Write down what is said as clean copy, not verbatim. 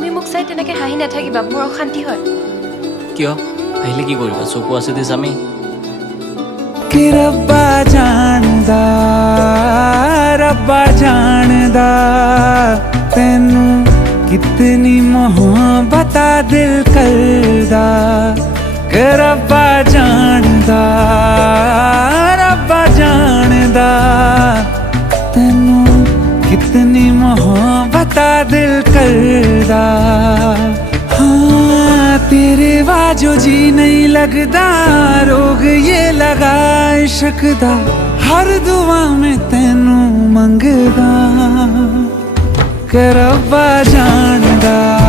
তুমি মোক চাই তেনেকৈ হাঁহি নাথাকিবা, মোৰ অশান্তি হয়। কিয় হাঁহিলে কি কৰিবা? চকু আছে দি চামি। कि रब्बा जानदा तेनू कितनी मोहब्बत दिल करदा। कि रब्बा जानदा तेनू कितनी मोहब्बत दिल करदा। हाँ तेरे बाजो जी नहीं लगदा, रोग ये लगा इश्क दा, हर दुआ में तेनू मंगदा। कि रब्बा जानदा।